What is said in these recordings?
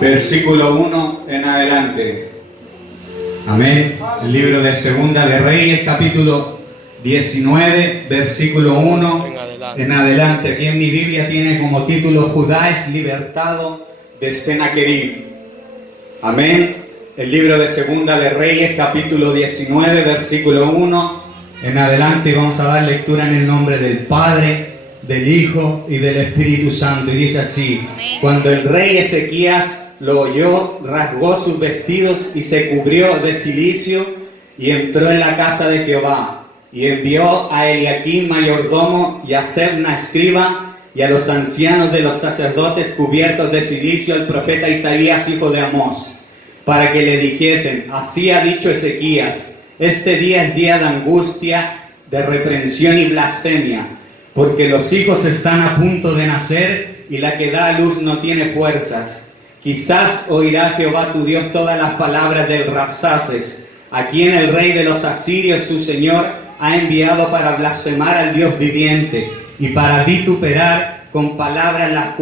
versículo 1 en adelante. Amén. El libro de Segunda de Reyes, capítulo 19, versículo 1 en adelante. Aquí en mi Biblia tiene como título: Judá es libertado de Sennacherib. Amén. El libro de Segunda de Reyes, capítulo 19, versículo 1 en adelante. Vamos a dar lectura en el nombre del Padre, del Hijo y del Espíritu Santo. Y dice así: cuando el rey Ezequías lo oyó, rasgó sus vestidos y se cubrió de cilicio y entró en la casa de Jehová. Y envió a Eliaquim mayordomo y a Sebna escriba y a los ancianos de los sacerdotes cubiertos de cilicio al profeta Isaías hijo de Amós, para que le dijesen: así ha dicho Ezequías, este día es día de angustia, de reprensión y blasfemia, porque los hijos están a punto de nacer y la que da a luz no tiene fuerzas. Quizás oirá Jehová tu Dios todas las palabras del Rabsaces, a quien el rey de los asirios su señor ha enviado para blasfemar al Dios viviente y para vituperar con palabras las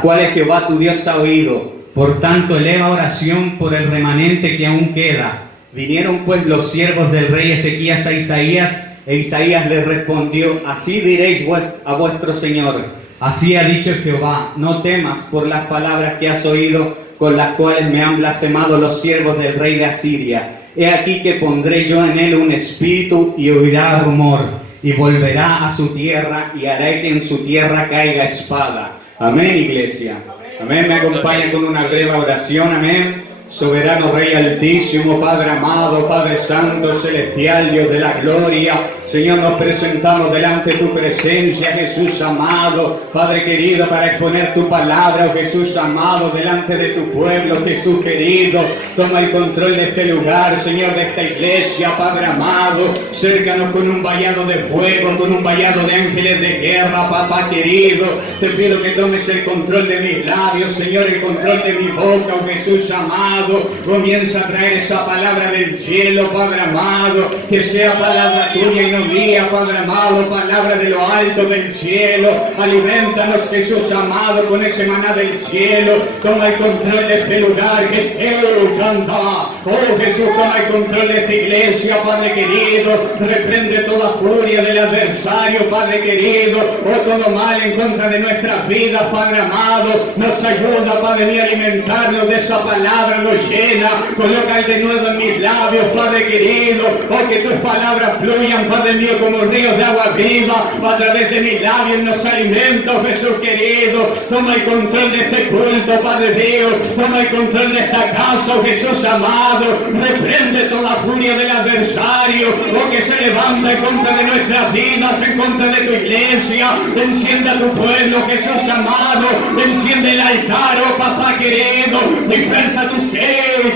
cuales Jehová tu Dios ha oído. Por tanto, eleva oración por el remanente que aún queda. Vinieron pues los siervos del rey Ezequías a Isaías, e Isaías les respondió: así diréis a vuestro señor, así ha dicho Jehová, no temas por las palabras que has oído, con las cuales me han blasfemado los siervos del rey de Asiria. He aquí que pondré yo en él un espíritu y oirá rumor, y volverá a su tierra, y haré que en su tierra caiga espada. Amén, iglesia. Amén. Me acompaña con una breve oración. Amén. Soberano Rey Altísimo, Padre amado, Padre Santo, Celestial, Dios de la gloria, Señor, nos presentamos delante de tu presencia, Jesús amado, Padre querido, para exponer tu palabra, oh Jesús amado, delante de tu pueblo, Jesús querido. Toma el control de este lugar, Señor, de esta iglesia, Padre amado. Cércanos con un vallado de fuego, con un vallado de ángeles de guerra, Papá querido. Te pido que tomes el control de mis labios, Señor, el control de mi boca, oh Jesús amado. Comienza a traer esa palabra del cielo, Padre amado, que sea palabra tuya y no mía, Padre amado, palabra de lo alto del cielo. Alimentanos, Jesús amado, con ese maná del cielo. Toma el control de este lugar, Jesús, canta. Oh Jesús, toma el control de esta iglesia, Padre querido. Reprende toda furia del adversario, Padre querido. Oh, todo mal en contra de nuestras vidas, Padre amado. Nos ayuda, Padre mío, a alimentarnos de esa palabra. Llena, coloca el de nuevo en mis labios, Padre querido. Oh, que tus palabras fluyan, Padre mío, como ríos de agua viva a través de mis labios. Nos alimenta, oh Jesús querido. Toma el control de este culto, Padre Dios. Toma el control de esta casa, oh Jesús amado. Reprende toda furia del adversario, oh, que se levanta en contra de nuestras vidas, en contra de tu iglesia. Enciende a tu pueblo, Jesús amado. Enciende el altar, oh Papá querido. Dispersa tus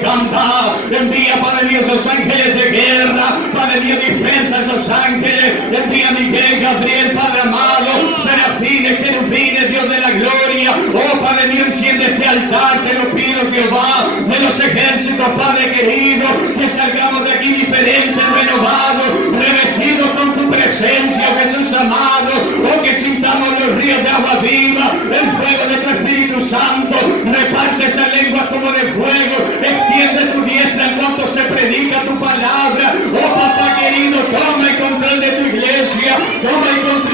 canta, envía, Padre mío, esos ángeles de guerra, Padre mío, dispensa esos ángeles, envía Miguel, Gabriel, Padre amado, serafines, querubines, Dios de la gloria. Oh Padre mío, enciende este altar, te lo pido, Jehová de los ejércitos, Padre querido, que salgamos de aquí diferentes, renovados, revestidos con tu presencia, Jesús amado. Oh, que sintamos los ríos de agua viva, el fuego de tu Espíritu Santo. Reparte esas lenguas como de fuego, extiende tu diestra en cuanto se predica tu palabra. Oh Papá querido, toma el control de tu iglesia, toma el control,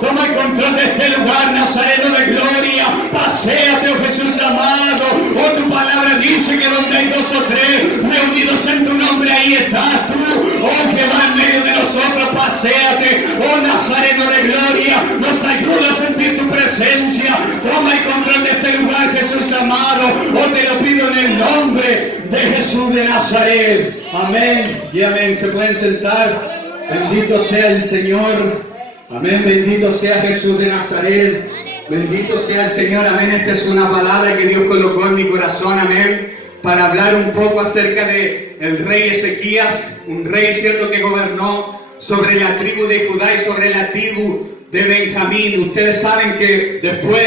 toma el control de este lugar, Nazareno de gloria. Paséate, oh Jesús amado. Oh, tu palabra dice que donde hay dos o tres reunidos en tu nombre, ahí estás tú. Oh, Jehová, en medio de nosotros, paséate, oh Nazareno de gloria. Nos ayuda a sentir tu presencia. Toma el control de este lugar, Jesús amado. Oh, te lo pido en el nombre de Jesús de Nazaret. Amén y amén. Se pueden sentar. Bendito sea el Señor. Amén. Bendito sea Jesús de Nazaret. Bendito sea el Señor. Amén. Esta es una palabra que Dios colocó en mi corazón. Amén. Para hablar un poco acerca de el rey Ezequías, un rey cierto que gobernó sobre la tribu de Judá y sobre la tribu de Benjamín. Ustedes saben que después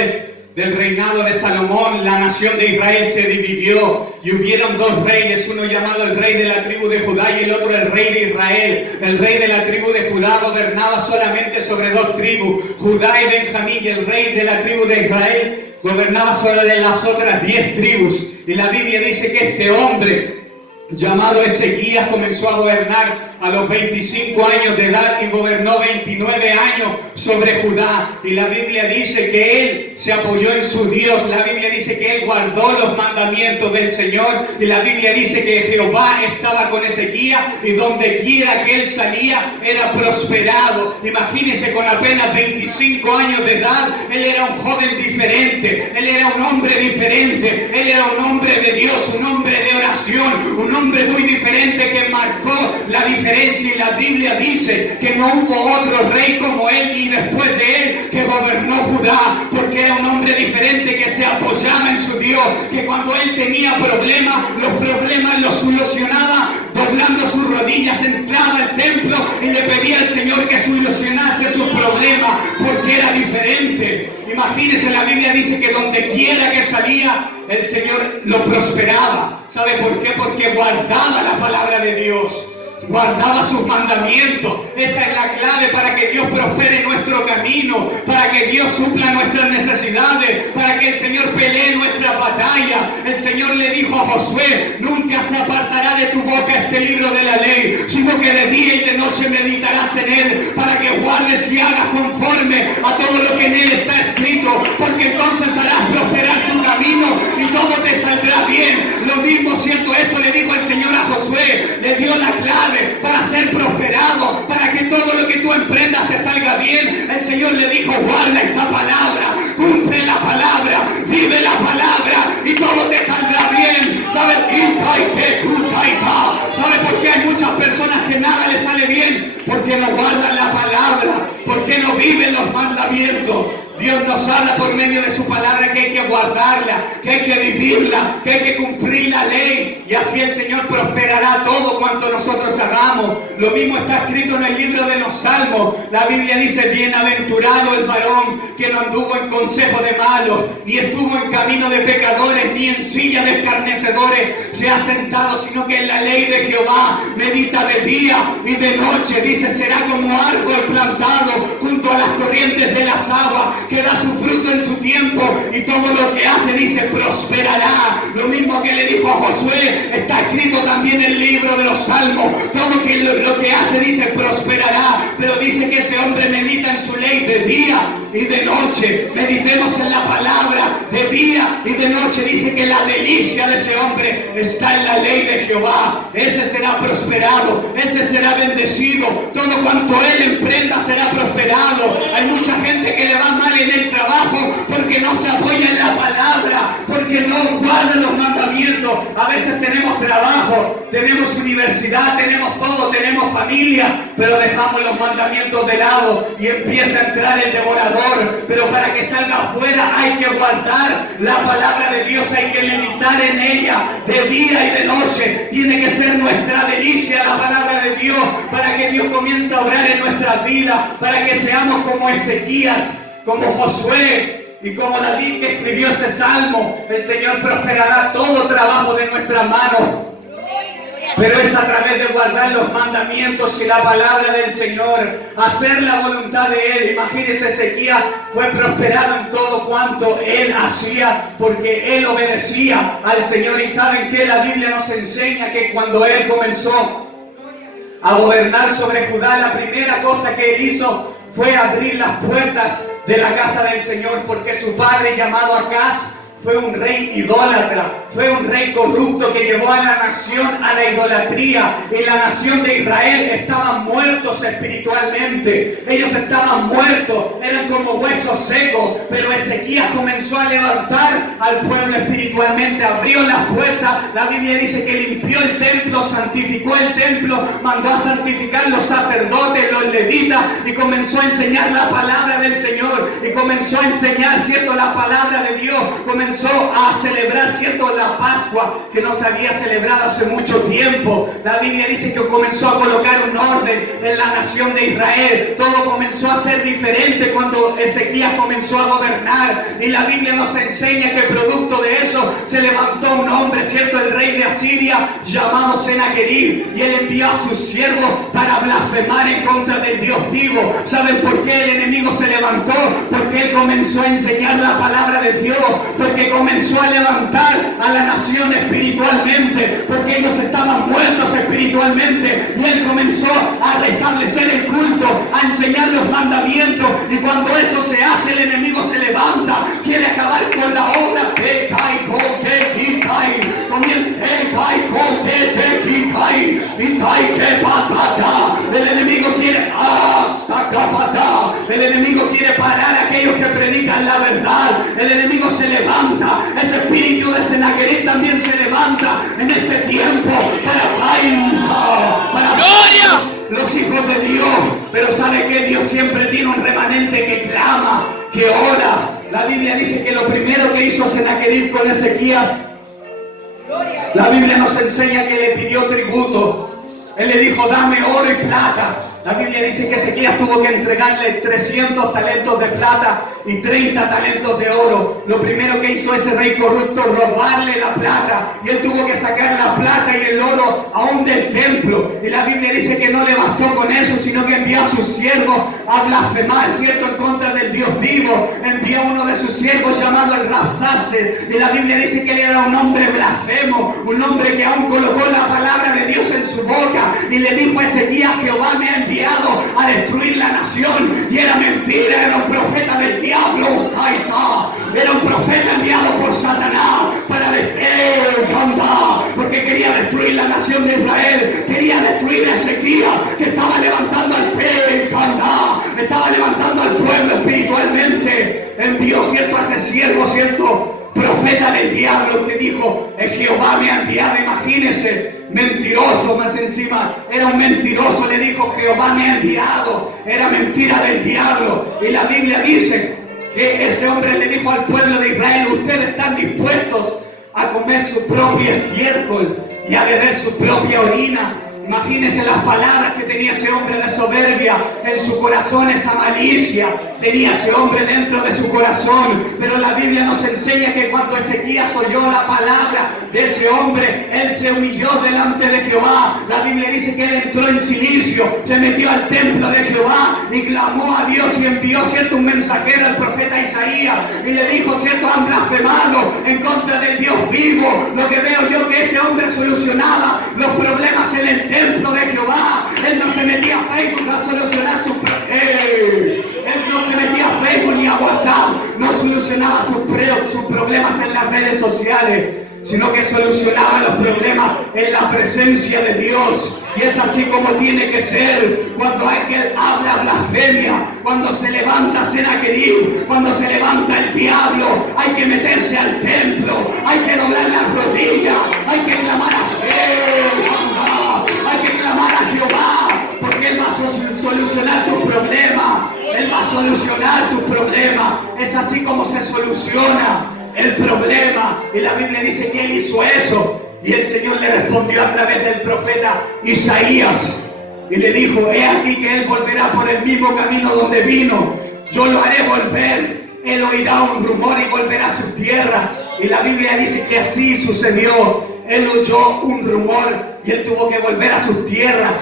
del reinado de Salomón, la nación de Israel se dividió y hubieron dos reyes, uno llamado el rey de la tribu de Judá y el otro el rey de Israel. El rey de la tribu de Judá gobernaba solamente sobre dos tribus, Judá y Benjamín, y el rey de la tribu de Israel gobernaba sobre las otras 10 tribus. Y la Biblia dice que este hombre llamado Ezequías comenzó a gobernar a los 25 años de edad y gobernó 29 años sobre Judá. Y la Biblia dice que él se apoyó en su Dios. La Biblia dice que él guardó los mandamientos del Señor. Y la Biblia dice que Jehová estaba con Ezequías y donde quiera que él salía era prosperado. Imagínense, con apenas 25 años de edad, él era un joven diferente. Él era un hombre diferente. Él era un hombre de Dios, un hombre de oración, un hombre muy diferente que marcó la diferencia. Y la Biblia dice que no hubo otro rey como él y después de él que gobernó Judá, porque era un hombre diferente que se apoyaba en su Dios, que cuando él tenía problemas, los problemas los solucionaba doblando sus rodillas, entraba al templo y le pedía al Señor que solucionase sus problemas, porque era diferente. Imagínense, la Biblia dice que donde quiera que salía, el Señor lo prosperaba. ¿Sabe por qué? Porque guardaba la palabra de Dios, guardaba sus mandamientos. Esa es la clave para que Dios prospere nuestro camino, para que Dios supla nuestras necesidades, para que el Señor pelee nuestra batalla. El Señor le dijo a Josué: nunca se apartará de tu boca este libro de la ley, sino que de día y de noche meditarás en él, para que guardes y hagas conforme a todo lo que en él está escrito, porque entonces harás prosperar tu camino y todo te saldrá bien. Lo mismo, cierto, eso le dijo el Señor a Josué, le dio la clave para ser prosperado, para que todo lo que tú emprendas te salga bien. El Señor le dijo: guarda esta palabra, cumple la palabra, vive la palabra y todo te saldrá bien. ¿Sabes? ¿Sabe por qué hay muchas personas que nada les sale bien? Porque no guardan la palabra, porque no viven los mandamientos. Dios nos habla por medio de su palabra que hay que guardarla, que hay que vivirla, que hay que cumplir la ley, y así el Señor prosperará todo cuanto nosotros hagamos. Lo mismo está escrito en el libro de los Salmos. La Biblia dice: bienaventurado el varón que no anduvo en consejo de malos, ni estuvo en camino de pecadores, ni en silla de escarnecedores se ha sentado, sino que en la ley de Jehová medita de día y de noche. Dice: será como árbol plantado junto a las corrientes de las aguas, que da su fruto en su tiempo, y todo lo que hace, dice, prosperará. Lo mismo que le dijo a Josué está escrito también en el libro de los Salmos. Todo lo que hace, dice, prosperará. Pero dice que ese hombre medita en su ley de día y de noche. Meditemos en la palabra de día y de noche. Dice que la delicia de ese hombre está en la ley de Jehová. Ese será prosperado, ese será bendecido. Todo cuanto él emprenda será prosperado. Hay mucha gente que le va mal en el trabajo porque no se apoya en la palabra, porque no guarda los mandamientos. A veces tenemos trabajo, tenemos universidad, tenemos todo, tenemos familia, pero dejamos los mandamientos de lado y empieza a entrar el devorador. Pero para que salga afuera hay que guardar la palabra de Dios, hay que meditar en ella de día y de noche. Tiene que ser nuestra delicia la palabra de Dios, para que Dios comience a obrar en nuestras vidas, para que seamos como Ezequías, como Josué y como David, que escribió ese salmo. El Señor prosperará todo trabajo de nuestras manos, pero es a través de guardar los mandamientos y la palabra del Señor, hacer la voluntad de Él. Imagínense, Ezequías fue prosperado en todo cuanto él hacía, porque él obedecía al Señor. Y saben que la Biblia nos enseña que cuando él comenzó a gobernar sobre Judá, la primera cosa que él hizo fue abrir las puertas de la casa del Señor, porque su padre, llamado Acaz, fue un rey idólatra, fue un rey corrupto que llevó a la nación a la idolatría, y la nación de Israel estaban muertos espiritualmente. Ellos estaban muertos, eran como huesos secos. Pero Ezequías comenzó a levantar al pueblo espiritualmente, abrió las puertas. La Biblia dice que limpió el templo, santificó el templo, mandó a santificar los sacerdotes, los levitas, y comenzó a enseñar la palabra del Señor, y comenzó a enseñar, cierto, la palabra de Dios. Comenzó comenzó a celebrar, ¿cierto?, la Pascua que no se había celebrado hace mucho tiempo. La Biblia dice que comenzó a colocar un orden en la nación de Israel. Todo comenzó a ser diferente cuando Ezequías comenzó a gobernar. Y la Biblia nos enseña que producto de eso se levantó un hombre, ¿cierto?, el rey de Asiria, llamado Senaquerib, y él envió a sus siervos para blasfemar en contra del Dios vivo. ¿Saben por qué el enemigo se levantó? Porque él comenzó a enseñar la palabra de Dios, porque comenzó a levantar a la nación espiritualmente, porque ellos estaban muertos espiritualmente, y él comenzó a restablecer el culto, a enseñar los mandamientos. Y cuando eso se hace, el enemigo se levanta, quiere acabar con la obra. El enemigo quiere el enemigo quiere parar a aquellos que predican la verdad. El enemigo se levanta. Ese espíritu de Senaquerib también se levanta en este tiempo para los hijos de Dios. Pero ¿sabe qué? Dios siempre tiene un remanente que clama, que ora. La Biblia dice que lo primero que hizo Senaquerib con Ezequías, la Biblia nos enseña que le pidió tributo. Él le dijo: dame oro y plata. La Biblia dice que Ezequías tuvo que entregarle 300 talentos de plata y 30 talentos de oro. Lo primero que hizo ese rey corrupto, robarle la plata. Y él tuvo que sacar la plata y el oro aún del templo. Y la Biblia dice que no le bastó con eso, sino que envió a sus siervos a blasfemar, ¿cierto?, en contra del Dios vivo. Envió a uno de sus siervos llamado el Rabsacé. Y la Biblia dice que él era un hombre blasfemo, un hombre que aún colocó la palabra de Dios en su boca. Y le dijo a Ezequías: Jehová me ha enviado a destruir la nación. Y era mentira, era un profeta del diablo. Ahí está. Era un profeta enviado por Satanás para porque quería destruir la nación de Israel, quería destruir a Ezequías, que estaba levantando al pueblo espiritualmente. Envió, ¿cierto?, a ese siervo, ¿cierto?, profeta del diablo, que dijo: Jehová me ha enviado. Imagínense, mentiroso más encima, era un mentiroso. Le dijo: Jehová me ha enviado. Era mentira del diablo. Y la Biblia dice que ese hombre le dijo al pueblo de Israel: ustedes están dispuestos a comer su propio estiércol y a beber su propia orina. Imagínense las palabras que tenía ese hombre de soberbia en su corazón, esa malicia tenía ese hombre dentro de su corazón. Pero la Biblia nos enseña que cuando Ezequías oyó la palabra de ese hombre, él se humilló delante de Jehová. La Biblia dice que él entró en silicio, se metió al templo de Jehová y clamó a Dios, y envió, ¿cierto?, un mensajero al profeta Isaías, y le dijo: ¿cierto?, han blasfemado en contra del Dios vivo. Lo que veo yo, que ese hombre solucionaba los problemas en el templo de Jehová. Él no se metía a Facebook a solucionar sus problemas. Él no se metía a Facebook ni a WhatsApp, no solucionaba sus problemas en las redes sociales, sino que solucionaba los problemas en la presencia de Dios. Y es así como tiene que ser. Cuando alguien habla blasfemia, cuando se levanta Senaquerib, cuando se levanta el diablo, hay que meterse al templo, hay que doblar las rodillas, hay que clamar a Jehová, porque Él va a solucionar tus problemas. Él va a solucionar tus problemas. Es así como se soluciona el problema. Y la Biblia dice que Él hizo eso. Y el Señor le respondió a través del profeta Isaías. Y le dijo: he aquí que Él volverá por el mismo camino donde vino. Yo lo haré volver. Él oirá un rumor y volverá a sus tierras. Y la Biblia dice que así sucedió. Él oyó un rumor y él tuvo que volver a sus tierras.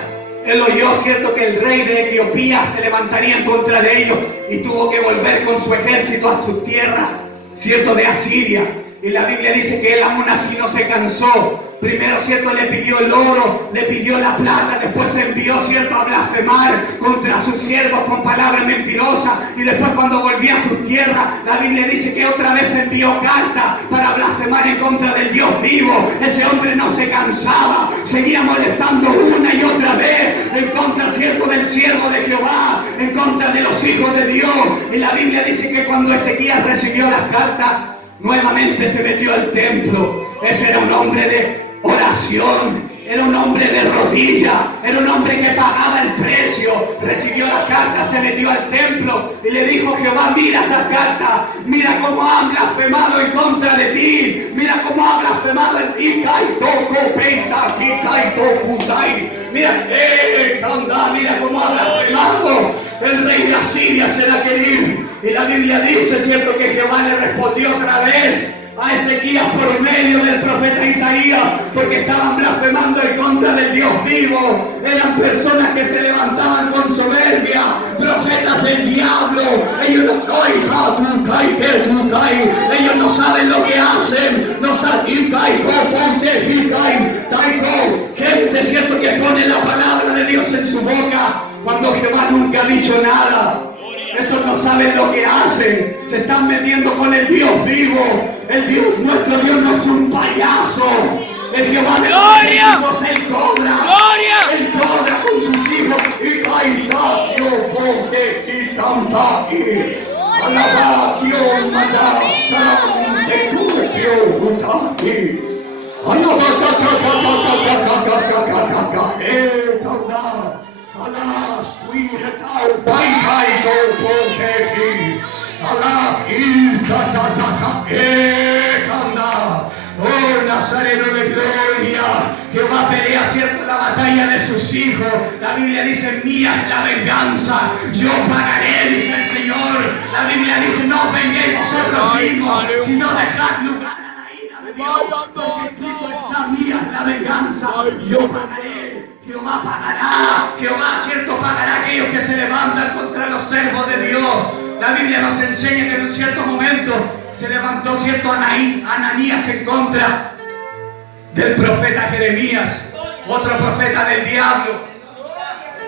Él oyó, ¿cierto?, que el rey de Etiopía se levantaría en contra de ellos y tuvo que volver con su ejército a su tierra, ¿cierto?, de Asiria. Y la Biblia dice que él aún así no se cansó. Primero, ¿cierto?, le pidió el oro, le pidió la plata, después se envió, ¿cierto?, a blasfemar contra sus siervos con palabras mentirosas. Y después, cuando volvió a su tierra, la Biblia dice que otra vez envió carta para blasfemar en contra del Dios vivo. Ese hombre no se cansaba, seguía molestando una y otra vez en contra, ¿cierto?, del siervo de Jehová, en contra de los hijos de Dios. Y la Biblia dice que cuando Ezequías recibió las cartas, nuevamente se metió al templo. Ese era un hombre de oración, era un hombre de rodilla, era un hombre que pagaba el precio recibió las cartas, se metió al templo y le dijo: Jehová, mira esas cartas, mira cómo han blasfemado en contra de ti, mira cómo ha blasfemado en ti, mira cómo ha blasfemado el rey de Asiria, Senaquerib. Y la Biblia dice, cierto, que Jehová le respondió otra vez a Ezequías por medio del profeta Isaías, porque estaban blasfemando en contra del Dios vivo. Eran personas que se levantaban con soberbia, profetas del diablo. Ellos no saben lo que hacen, no saben, gente, cierto, que pone la palabra de Dios en su boca cuando Jehová nunca ha dicho nada. Esos no saben lo que hacen, se están metiendo con el Dios vivo. El Dios, nuestro Dios, no es un payaso. El Jehová de los hijos, Él cobra. Él cobra con sus hijos. Oh, Nazareno de gloria, Jehová pelea, cierto, la batalla de sus hijos. La Biblia dice: mía es la venganza, yo pagaré, dice el Señor. La Biblia dice: no os venguéis vosotros mismos, sino dejad lugar a la ira de Dios, porque escrito está: mía es la venganza, yo pagaré. Jehová pagará, Jehová, cierto, pagará a aquellos que se levantan contra los siervos de Dios. La Biblia nos enseña que en un cierto momento se levantó, cierto, Ananías en contra del profeta Jeremías, otro profeta del diablo,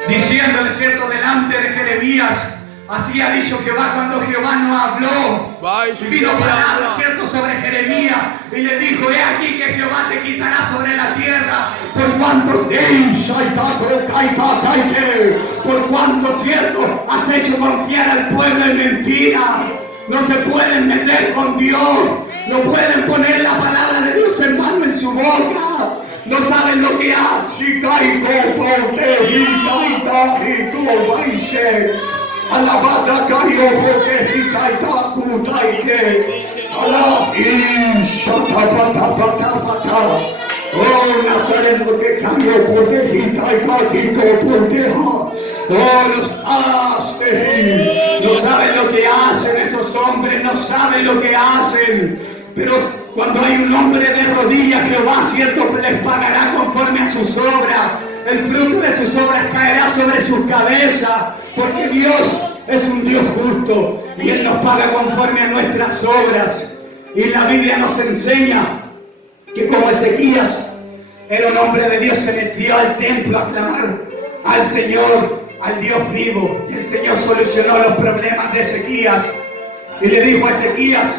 diciéndole, cierto, delante de Jeremías: así ha dicho Jehová, cuando Jehová no habló. Y vino palabra, cierto, sobre Jeremías, y le dijo: he aquí que Jehová te quitará sobre la tierra por cuanto, cierto, has hecho confiar al pueblo en mentira. No se pueden meter con Dios, no pueden poner la palabra de Dios, hermano, en su boca. No saben lo que hacen. Alabada cayó porque rica oh, Nazareno que cayó porque rica oh, no saben lo que hacen esos hombres, no saben lo que hacen. Pero cuando hay un hombre de rodillas, Jehová, cierto, les pagará conforme a sus obras. El fruto de sus obras caerá sobre sus cabezas, porque Dios es un Dios justo y Él nos paga conforme a nuestras obras. Y la Biblia nos enseña que como Ezequías era un hombre de Dios, se metió al templo a clamar al Señor, al Dios vivo, y el Señor solucionó los problemas de Ezequías y le dijo a Ezequías: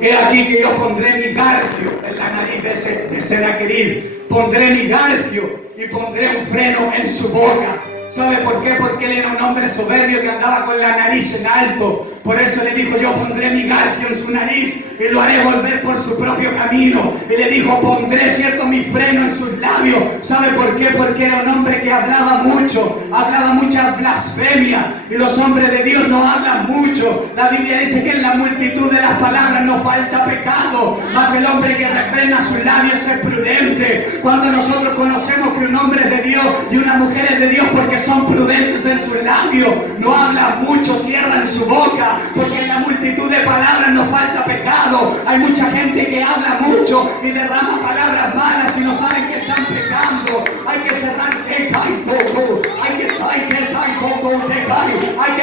he aquí que yo pondré mi garfio en la nariz de Senaquerib, pondré mi garfio y pondré un freno en su boca. ¿Sabe por qué? Porque él era un hombre soberbio que andaba con la nariz en alto. Por eso le dijo: yo pondré mi garfio en su nariz y lo haré volver por su propio camino. Y le dijo: pondré, cierto, mi freno en sus labios. ¿Sabe por qué? Porque era un hombre que hablaba mucho, hablaba mucha blasfemia. Y los hombres de Dios no hablan mucho. La Biblia dice que en la multitud de las palabras no falta pecado, mas el hombre que refrena sus labios es prudente. Cuando nosotros conocemos que un hombre es de Dios y una mujer es de Dios, porque son prudentes en sus labios, no hablan mucho, cierran su boca, porque en la multitud de palabras no falta pecado. Hay mucha gente que habla mucho y derrama palabras malas y no saben que están pecando. Hay que cerrar, hay que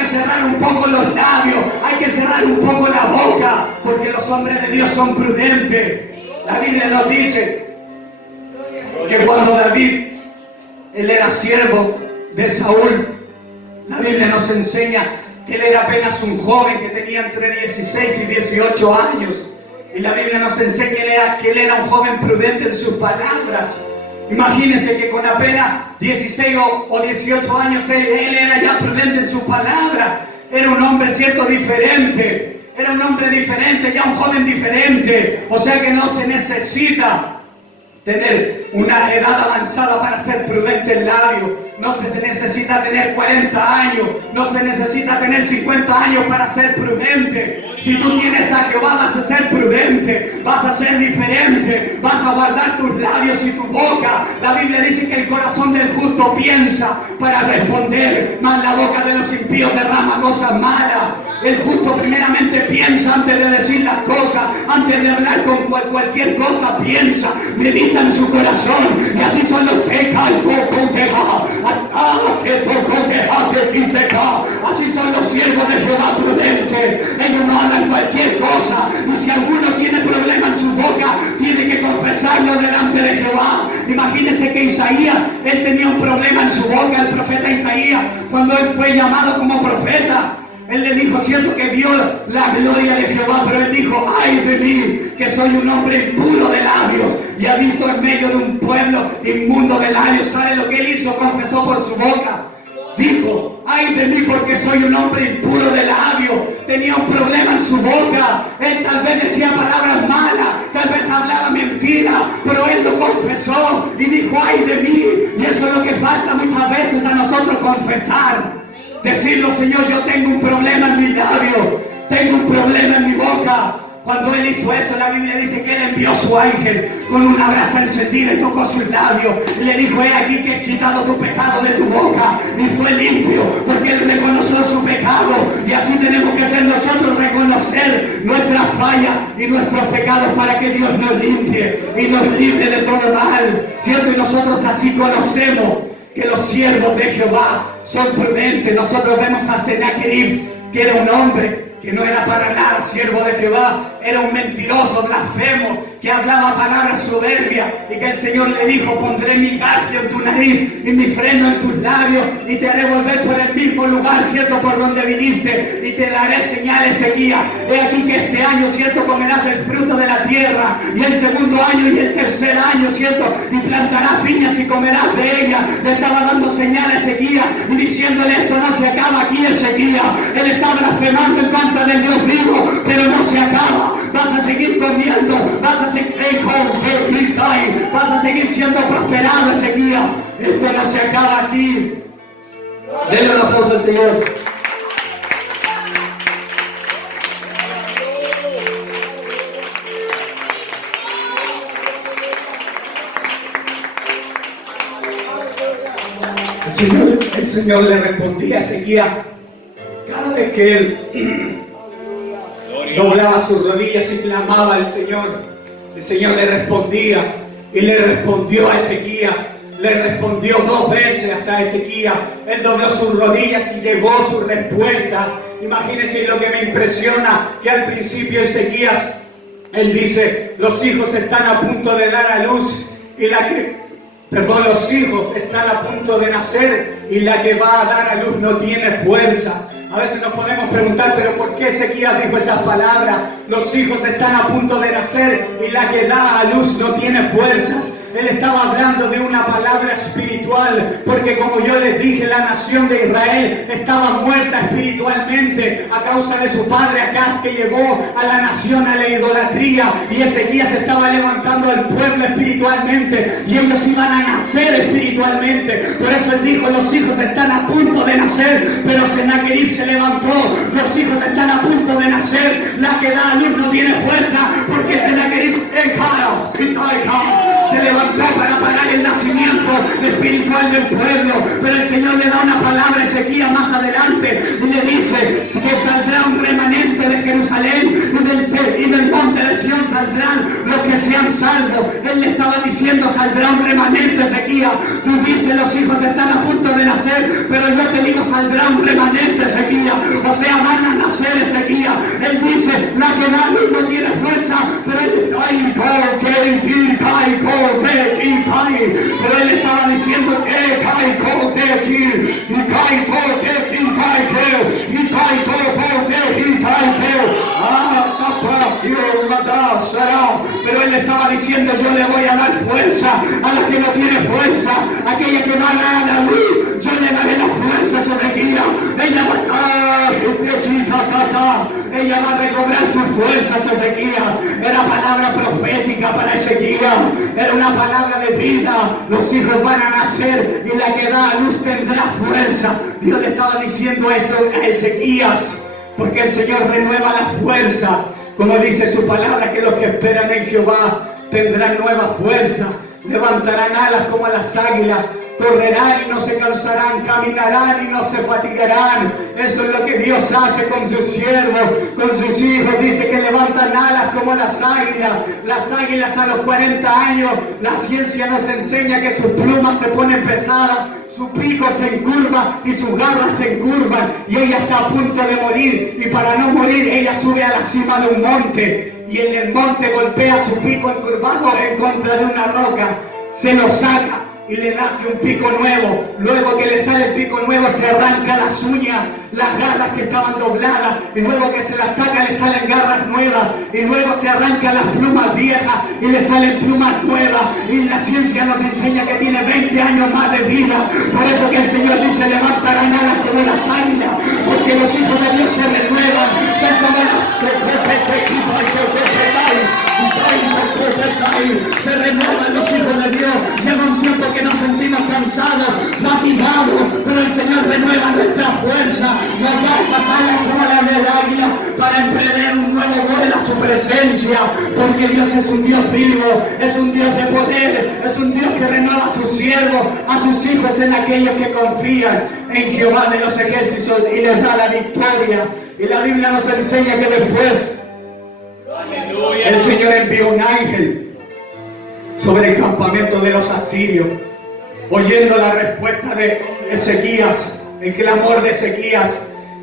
cerrar un poco los labios, hay que cerrar un poco la boca, porque los hombres de Dios son prudentes. La Biblia nos dice que cuando David, él era siervo de Saúl, la Biblia nos enseña que él era apenas un joven que tenía entre 16 y 18 años. Y la Biblia nos enseña que él era un joven prudente en sus palabras. Imagínense que con apenas 16 o 18 años él era ya prudente en sus palabras. Era un hombre, cierto, diferente. Era un hombre diferente, ya un joven diferente. O sea que no se necesita tener una edad avanzada para ser prudente en labio. No se necesita tener 40 años, no se necesita tener 50 años para ser prudente. Si tú tienes a Jehová, vas a ser prudente, vas a ser diferente, vas a guardar tus labios y tu boca. La Biblia dice que el corazón del justo piensa para responder, mas la boca de los impíos derrama cosas malas. El justo primeramente piensa antes de decir las cosas, antes de hablar con cualquier cosa, piensa, medita en su corazón. Y así son los que así son los siervos de Jehová prudentes. Ellos no hablan cualquier cosa, y si alguno tiene problema en su boca, tiene que confesarlo delante de Jehová. Imagínense que Isaías, él tenía un problema en su boca, el profeta Isaías, cuando él fue llamado como profeta. Él le dijo, cierto que vio la gloria de Jehová, pero él dijo, ay de mí, que soy un hombre impuro de labios y habito en medio de un pueblo inmundo de labios. ¿Sabe lo que él hizo? Confesó por su boca. Dijo, ay de mí porque soy un hombre impuro de labios. Tenía un problema en su boca. Él tal vez decía palabras malas, tal vez hablaba mentira, pero él lo confesó y dijo, ay de mí. Y eso es lo que falta muchas veces a nosotros, confesar. Decirlo, Señor, yo tengo un problema en mis labios, tengo un problema en mi boca. Cuando él hizo eso, la Biblia dice que él envió su ángel con una brasa encendida y tocó sus labios. Y le dijo, he aquí que he quitado tu pecado de tu boca. Y fue limpio, porque él reconoció su pecado. Y así tenemos que ser nosotros, reconocer nuestras fallas y nuestros pecados para que Dios nos limpie y nos libre de todo mal. ¿Cierto? Y nosotros así conocemos que los siervos de Jehová son prudentes. Nosotros vemos a Sennacherib, que era un hombre que no era para nada siervo de Jehová, era un mentiroso, blasfemo, que hablaba palabras soberbias, y que el Señor le dijo, pondré mi garfio en tu nariz y mi freno en tus labios, y te haré volver por el mismo lugar, cierto, por donde viniste, y te daré señales, Ezequías. He aquí que este año, cierto, comerás del fruto de la tierra, y el segundo año y el tercer año, cierto, y plantarás viñas y comerás de ellas. Le estaba dando señales a Ezequías y diciéndole, esto no se acaba aquí, Ezequías. Él estaba blasfemando en contra del Dios vivo, pero no se acaba. Vas a seguir comiendo, vas a seguir siendo prosperado, Ezequías. Esto no se acaba aquí. Denle un aplauso al Señor. El Señor le respondía a Ezequías cada vez que él doblaba sus rodillas y clamaba al Señor. El Señor le respondía, y le respondió a Ezequías. Le respondió 2 veces a Ezequías. Él dobló sus rodillas y llegó su respuesta. Imagínense lo que me impresiona, que al principio Ezequías, él dice, los hijos están a punto de dar a luz, y los hijos están a punto de nacer, y la que va a dar a luz no tiene fuerza. A veces nos podemos preguntar, pero ¿por qué Ezequías dijo esas palabras? Los hijos están a punto de nacer y la que da a luz no tiene fuerzas. Él estaba hablando de una palabra espiritual, porque como yo les dije, la nación de Israel estaba muerta espiritualmente a causa de su padre Acaz, que llevó a la nación a la idolatría, y Ezequías estaba levantando al pueblo espiritualmente, y ellos iban a nacer espiritualmente. Por eso él dijo, los hijos están a punto de nacer, pero Sennacherib se levantó, los hijos están a punto de nacer, la que da a luz no tiene fuerza, porque Sennacherib se levantó para parar el nacimiento espiritual del pueblo. Pero el Señor le da una palabra a Ezequías más adelante y le dice que saldrá un remanente de Jerusalén, y del monte de Sión saldrán los que sean salvos. Él le estaba diciendo, saldrá un remanente, Ezequías. Tú dices, los hijos están a punto de nacer, pero yo te digo, saldrá un remanente, Ezequías. O sea, van a nacer, Ezequías. Él dice, la que da luz no tiene fuerza, pero él estaba diciendo, pero él estaba diciendo, yo le voy a dar fuerza a la que no tiene fuerza, aquella que va a dar la luz, yo le daré la fuerza a Ezequías. Ella va a estar, ella va a recobrar sus fuerzas, Ezequías. Era palabra profética para Ezequías, era una palabra de vida. Los hijos van a nacer y la que da a luz tendrá fuerza. Dios le estaba diciendo eso a Ezequías, porque el Señor renueva la fuerza. Como dice su palabra, que los que esperan en Jehová tendrán nueva fuerza, levantarán alas como las águilas, correrán y no se cansarán, caminarán y no se fatigarán. Eso es lo que Dios hace con sus siervos, con sus hijos. Dice que levantan alas como las águilas. Las águilas a los 40 años, la ciencia nos enseña que sus plumas se ponen pesadas, su pico se encurva y sus garras se encurvan, y ella está a punto de morir, y para no morir ella sube a la cima de un monte, y en el monte golpea su pico encurvado en contra de una roca, se lo saca y le nace un pico nuevo. Luego que le sale el pico nuevo, se arranca las uñas, las garras que estaban dobladas, y luego que se las saca le salen garras nuevas, y luego se arrancan las plumas viejas y le salen plumas nuevas, y la ciencia nos enseña que tiene 20 años más de vida. Por eso que el Señor dice: levantarán alas como las águilas, porque los hijos de Dios se renuevan, son como las se renuevan los hijos de Dios. Llega un tiempo que nos sentimos cansados, fatigados, pero el Señor renueva nuestra fuerza, nos da esas alas como las del águila para emprender un nuevo vuelo a su presencia, porque Dios es un Dios vivo, es un Dios de poder, es un Dios que renueva a sus siervos, a sus hijos, en aquellos que confían en Jehová de los ejércitos, y les da la victoria. Y la Biblia nos enseña que después el Señor envió un ángel sobre el campamento de los asirios. Oyendo la respuesta de Ezequías, el clamor de Ezequías,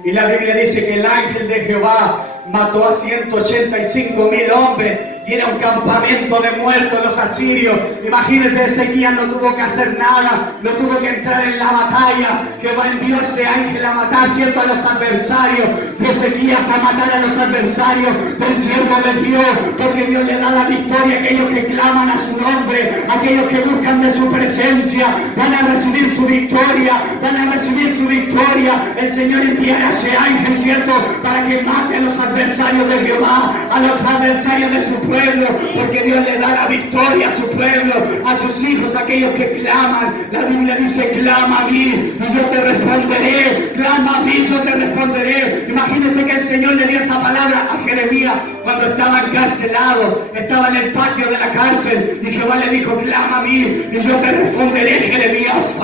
y la Biblia dice que el ángel de Jehová mató a 185,000 hombres, y era un campamento de muertos los asirios. Imagínate, Ezequías no tuvo que hacer nada, no tuvo que entrar en la batalla. Jehová envió ese ángel a matar, ¿cierto?, a los adversarios de Ezequías, a matar a los adversarios del siervo de Dios, porque Dios le da la victoria a aquellos que claman a su nombre, aquellos que buscan de su presencia, van a recibir su victoria, van a recibir su victoria. El Señor enviará a ese ángel, ¿cierto?, para que mate a los adversarios de Jehová, a los adversarios de su pueblo, porque Dios le da la victoria a su pueblo, a sus hijos, aquellos que claman. La Biblia dice: clama a mí y yo te responderé, clama a mí, yo te responderé. Imagínense que el Señor le dio esa palabra a Jeremías cuando estaba encarcelado, estaba en el patio de la cárcel, y Jehová le dijo: clama a mí y yo te responderé, Jeremías.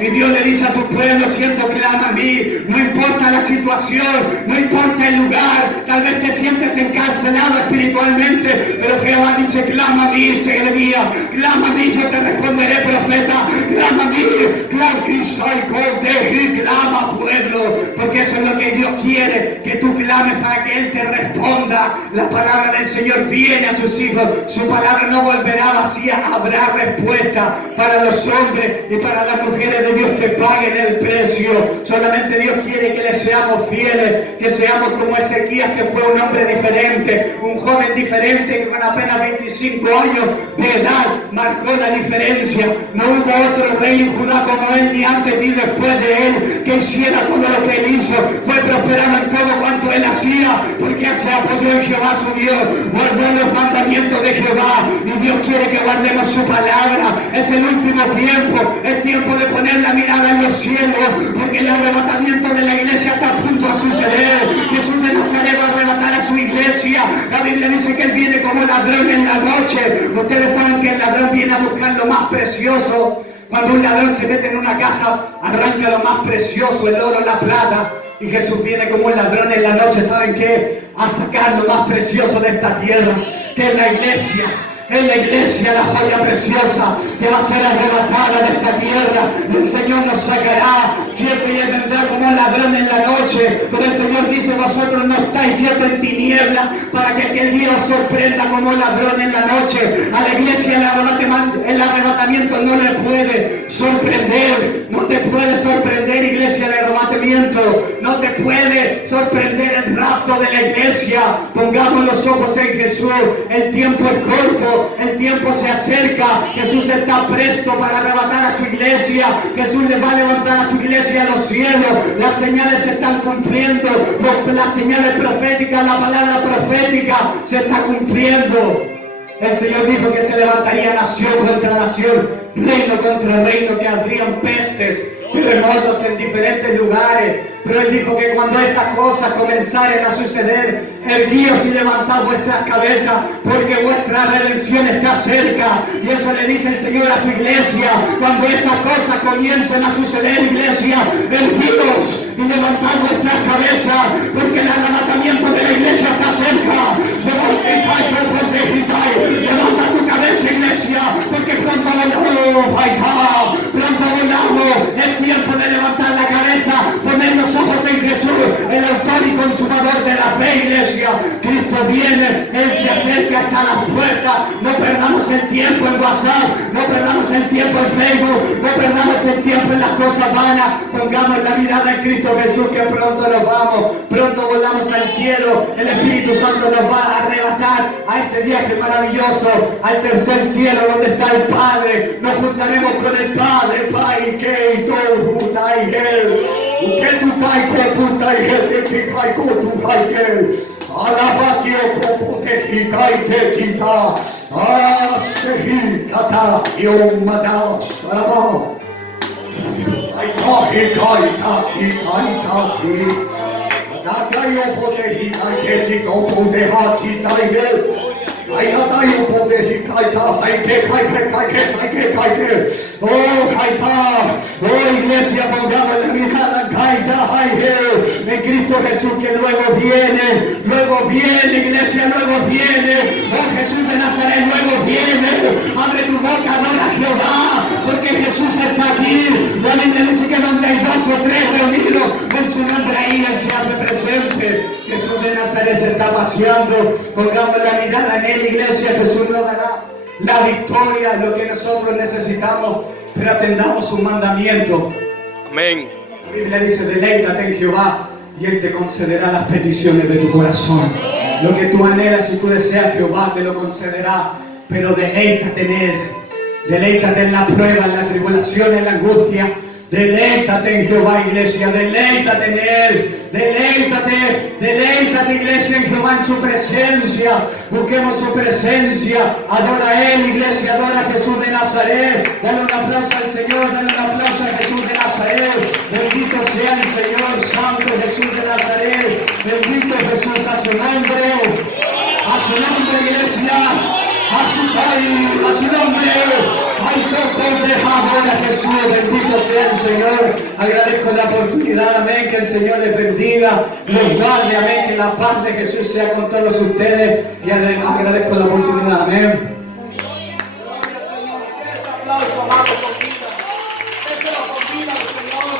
Y Dios le dice a su pueblo, ¿cierto?, clama a mí, no importa la situación, no importa el lugar. Tal vez te sientes encarcelado espiritualmente, pero Jehová dice: clama a mí, dice Jeremías, clama a mí, yo te responderé, profeta, clama a mí, clama, pueblo, porque eso es lo que Dios quiere, que tú clames para que Él te responda. La palabra del Señor viene a sus hijos, su palabra no volverá vacía, habrá respuesta para los hombres y para las mujeres de Dios que paguen el precio. Solamente Dios quiere que le seamos fieles, que seamos como Ezequías, que fue un hombre diferente, un joven diferente, que con apenas 25 años de edad marcó la diferencia. No hubo otro rey en Judá como él, ni antes ni después de él, que hiciera todo lo que él hizo. Fue prosperado en todo cuanto él hacía, porque se apoyó en Jehová su Dios, guardó los mandamientos de Jehová, y Dios quiere que guardemos su palabra. Es el último tiempo, es tiempo de poner la mirada en los cielos, porque el arrebatamiento de la iglesia está a punto a suceder. Jesús de Nazaret va a arrebatar a su iglesia. La Biblia dice que Él viene como ladrón en la noche. Ustedes saben que el ladrón viene a buscar lo más precioso. Cuando un ladrón se mete en una casa, arranca lo más precioso, el oro, la plata. Y Jesús viene como un ladrón en la noche, ¿saben qué?, a sacar lo más precioso de esta tierra, que es la iglesia. En la iglesia, la joya preciosa que va a ser arrebatada de esta tierra. El Señor nos sacará, ¿cierto?, y Él vendrá como un ladrón en la noche. Pero el Señor dice: vosotros no estáis, ¿cierto?, en tinieblas, para que aquel día os sorprenda como ladrón en la noche. A la iglesia el arrebatamiento no le puede sorprender. No te puede sorprender, iglesia, el arrebatamiento. No te puede sorprender el rapto de la iglesia. Pongamos los ojos en Jesús. El tiempo es corto. el tiempo se acerca. Jesús está presto para arrebatar a su iglesia. Jesús le va a levantar a su iglesia a los cielos. Las señales se están cumpliendo, las señales proféticas, la palabra profética se está cumpliendo. El Señor dijo que se levantaría nación contra nación, reino contra reino, que habrían pestes, terremotos en diferentes lugares. Pero Él dijo que cuando estas cosas comenzaren a suceder, erguíos y levantad vuestras cabezas, porque vuestra redención está cerca. Y eso le dice el Señor a su iglesia. Cuando estas cosas comiencen a suceder, iglesia, erguíos y levantad vuestras cabezas, porque el arrebatamiento de la iglesia está cerca. Levanta tu cabeza, iglesia, porque pronto volamos, pronto volamos. Es tiempo de levantar la cabeza, poner los ojos en Jesús, el autor y consumador de la fe, iglesia. Cristo viene, Él se acerca hasta las puertas. No perdamos el tiempo en WhatsApp, no perdamos el tiempo en Facebook, no perdamos el tiempo en las cosas vanas. Pongamos la mirada en Cristo Jesús, que pronto nos vamos, pronto volamos al cielo. El Espíritu Santo nos va a arrebatar a ese viaje maravilloso, al tercer cielo donde está el Padre. Nos juntaremos con el Padre, Pai, que todo junta y Él. Que tu Pai, que puta y Él, que Pai, que tu Pai, que alaba que popo te quita y te quita. Aste kata yomada sharaba. Ay, ay, ay, ay, ay, ay. Dakayo pote hikaite tiko pote hakitaige. Ay, dakayo pote hikaita, haike, haike, haike, haike, haike. Oh, haita. Oh, iglesia, pongamos la mirada, haita, haike. En Cristo Jesús que luego viene, iglesia, luego viene. Oh, Jesús de Nazaret, luego viene. Abre tu boca, adora a Jehová, porque Jesús está aquí. La Biblia dice que donde hay dos o tres reunidos en su nombre, ahí Él se hace presente. Jesús de Nazaret se está paseando. Pongamos la mirada en Él, iglesia. Jesús nos dará la victoria, lo que nosotros necesitamos, pero atendamos su mandamiento. Amén. La Biblia dice: deleítate en Jehová y Él te concederá las peticiones de tu corazón. Lo que tú anhelas y tú deseas, Jehová te lo concederá. Pero deleítate en Él. Deleítate en la prueba, en la tribulación, en la angustia. Deleítate en Jehová, iglesia, deleítate en Él, deleítate, iglesia, en Jehová, en su presencia. Busquemos su presencia, adora a Él, iglesia, adora a Jesús de Nazaret. Dale un aplauso al Señor, dale un aplauso a Jesús de Nazaret. Bendito sea el Señor, santo Jesús de Nazaret. Bendito Jesús, a su nombre, iglesia. A su país, a su nombre, al toque de jabón a Jesús, bendito sea el Señor. Agradezco la oportunidad, amén, que el Señor les bendiga, los guarde, amén, que la paz de Jesús sea con todos ustedes, y agradezco la oportunidad, amén.